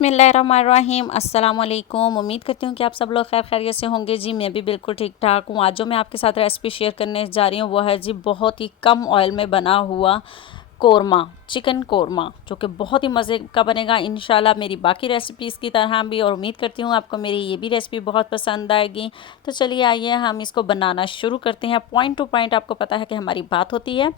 बिस्मिल्लाहिर्रहमानिर्रहीम अस्सलाम वालेकुम। उम्मीद करती हूँ कि आप सब लोग खैर खैरियत से होंगे। जी मैं भी बिल्कुल ठीक ठाक हूँ। आज जो मैं आपके साथ रेसिपी शेयर करने जा रही हूँ वो है जी बहुत ही कम ऑयल में बना हुआ कोरमा, चिकन कोरमा, जो कि बहुत ही मज़े का बनेगा इंशाल्लाह मेरी बाकी रेसिपीज़ की तरह भी। और उम्मीद करती हूँ आपको मेरी ये भी रेसिपी बहुत पसंद आएगी। तो चलिए आइए हम इसको बनाना शुरू करते हैं। पॉइंट टू पॉइंट आपको पता है कि हमारी बात होती है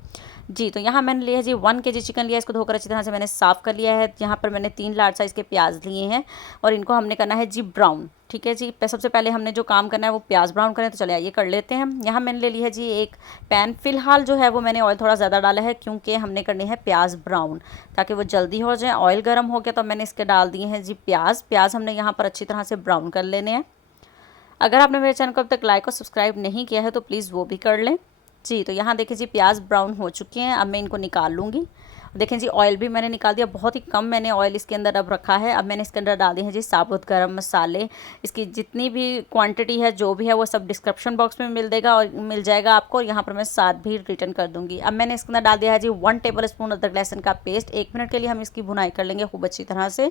जी। तो यहाँ मैंने लिया है जी 1 kg चिकन लिया है। इसको धोकर अच्छी तरह से मैंने साफ़ कर लिया है। यहाँ पर मैंने 3 लार्ज साइज़ के प्याज लिए हैं और इनको हमने करना है जी ब्राउन। ठीक है जी, सबसे पहले हमने जो काम करना है वो प्याज ब्राउन करें। तो चलिए आइए कर लेते हैं। यहाँ मैंने ले लिया है जी एक पैन। फ़िलहाल जो है वो मैंने ऑयल थोड़ा ज़्यादा डाला है क्योंकि हमने करनी है प्याज ब्राउन ताकि वो जल्दी हो जाए। ऑयल गर्म हो गया तो मैंने इसके डाल दिए हैं जी प्याज हमने यहाँ पर अच्छी तरह से ब्राउन कर लेने हैं। अगर आपने मेरे चैनल को अब तक लाइक और सब्सक्राइब नहीं किया है तो प्लीज़ वो भी कर लें जी। तो यहाँ देखिए जी प्याज ब्राउन हो चुके हैं। अब मैं इनको निकाल लूँगी। देखें जी ऑयल भी मैंने निकाल दिया, बहुत ही कम मैंने ऑयल इसके अंदर अब रखा है। अब मैंने इसके अंदर डाल दिए हैं जी साबुत गरम मसाले। इसकी जितनी भी क्वांटिटी है जो भी है वो सब डिस्क्रिप्शन बॉक्स में मिल जाएगा आपको, और यहाँ पर मैं साथ भी रिटर्न कर दूँगी। अब मैंने इसके अंदर डाल दिया है जी 1 टेबल स्पून अदरक लहसुन का पेस्ट। 1 मिनट के लिए हम इसकी भुनाई कर लेंगे खूब अच्छी तरह से।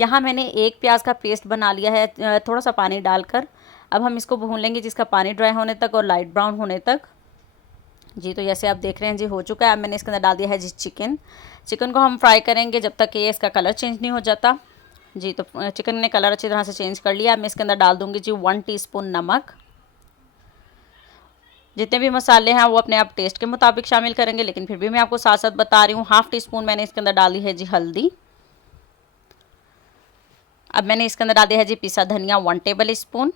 यहाँ मैंने एक प्याज का पेस्ट बना लिया है थोड़ा सा पानी डालकर। अब हम इसको भून लेंगे जिसका पानी ड्राई होने तक और लाइट ब्राउन होने तक जी। तो जैसे आप देख रहे हैं जी हो चुका है। अब मैंने इसके अंदर डाल दिया है जी चिकन को हम फ्राई करेंगे जब तक कि इसका कलर चेंज नहीं हो जाता जी। तो चिकन ने कलर अच्छी तरह से चेंज कर लिया। अब मैं इसके अंदर डाल दूंगी जी 1 टीस्पून नमक। जितने भी मसाले हैं वो अपने आप टेस्ट के मुताबिक शामिल करेंगे, लेकिन फिर भी मैं आपको साथ साथ बता रही हूँ। हाफ़ टी-स्पून मैंने इसके अंदर डाली है जी हल्दी। अब मैंने इसके अंदर डाल दिया है जी पिसा धनिया 1 टेबल स्पून।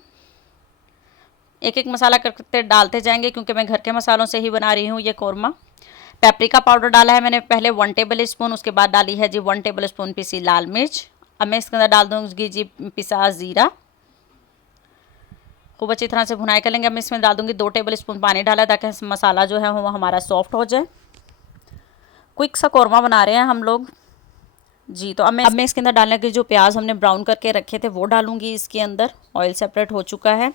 एक एक मसाला करते डालते जाएंगे क्योंकि मैं घर के मसालों से ही बना रही हूँ ये कोरमा। पेपरिका पाउडर डाला है मैंने पहले 1 टेबल स्पून, उसके बाद डाली है जी 1 टेबल स्पून पिसी लाल मिर्च। अब मैं इसके अंदर डाल दूँगी जी पिसा ज़ीरा। खूब अच्छी तरह से भुनाई कर लेंगे। अब मैं इसमें डाल दूँगी 2 टेबल स्पून पानी डाला है ताकि मसाला जो है वो हमारा सॉफ्ट हो जाए। क्विक सा कोरमा बना रहे हैं हम लोग जी। तो अब मैं इसके अंदर डालने के जो प्याज हमने ब्राउन करके रखे थे वो डालूंगी इसके अंदर। ऑयल सेपरेट हो चुका है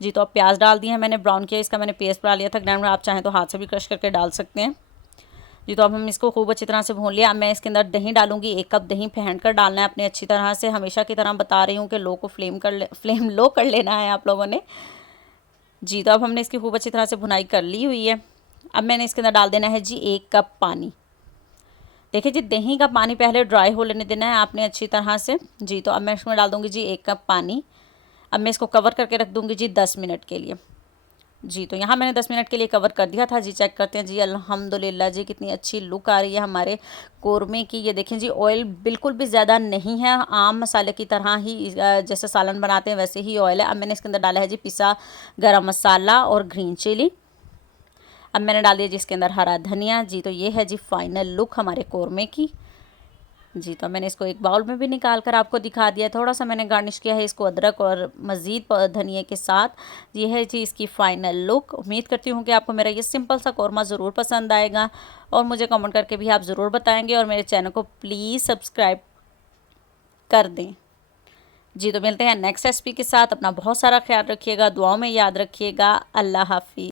जी। तो अब प्याज डाल दिए हैं मैंने ब्राउन किया। इसका मैंने पेस्ट बना लिया था ग्राइंडर, आप चाहें तो हाथ से भी क्रश करके डाल सकते हैं जी। तो अब हम इसको खूब अच्छी तरह से भून लिया। अब मैं इसके अंदर दही डालूंगी। 1 कप दही फेंट कर डालना है अपने अच्छी तरह से। हमेशा की तरह बता रही हूँ कि फ्लेम लो कर लेना है आप लोगों ने जी। तो अब हमने इसकी खूब अच्छी तरह से भुनाई कर ली हुई है। अब मैंने इसके अंदर डाल देना है जी 1 कप पानी। देखिए जी दही का पानी पहले ड्राई हो लेने देना है आपने अच्छी तरह से जी। तो अब मैं इसमें डाल दूँगी जी 1 कप पानी। अब मैं इसको कवर करके रख दूँगी जी 10 मिनट के लिए जी। तो यहाँ मैंने 10 मिनट के लिए कवर कर दिया था जी। चेक करते हैं जी अल्हम्दुलिल्लाह जी कितनी अच्छी लुक आ रही है हमारे कोरमे की। ये देखें जी ऑयल बिल्कुल भी ज़्यादा नहीं है, आम मसाले की तरह ही जैसे सालन बनाते हैं वैसे ही ऑयल है। अब मैंने इसके अंदर डाला है जी पिसा गरम मसाला और ग्रीन चिली। अब मैंने डाल दिया जी इसके अंदर हरा धनिया जी। तो ये है जी फाइनल लुक हमारे कोरमे की जी। तो मैंने इसको एक बाउल में भी निकाल कर आपको दिखा दिया। थोड़ा सा मैंने गार्निश किया है इसको अदरक और मज़ीद धनिए के साथ। ये है जी इसकी फ़ाइनल लुक। उम्मीद करती हूँ कि आपको मेरा ये सिंपल सा कोरमा ज़रूर पसंद आएगा और मुझे कमेंट करके भी आप ज़रूर बताएंगे, और मेरे चैनल को प्लीज़ सब्सक्राइब कर दें जी। तो मिलते हैं नेक्स्ट रेसिपी के साथ। अपना बहुत सारा ख्याल रखिएगा, दुआओं में याद रखिएगा। अल्लाह हाफिज़।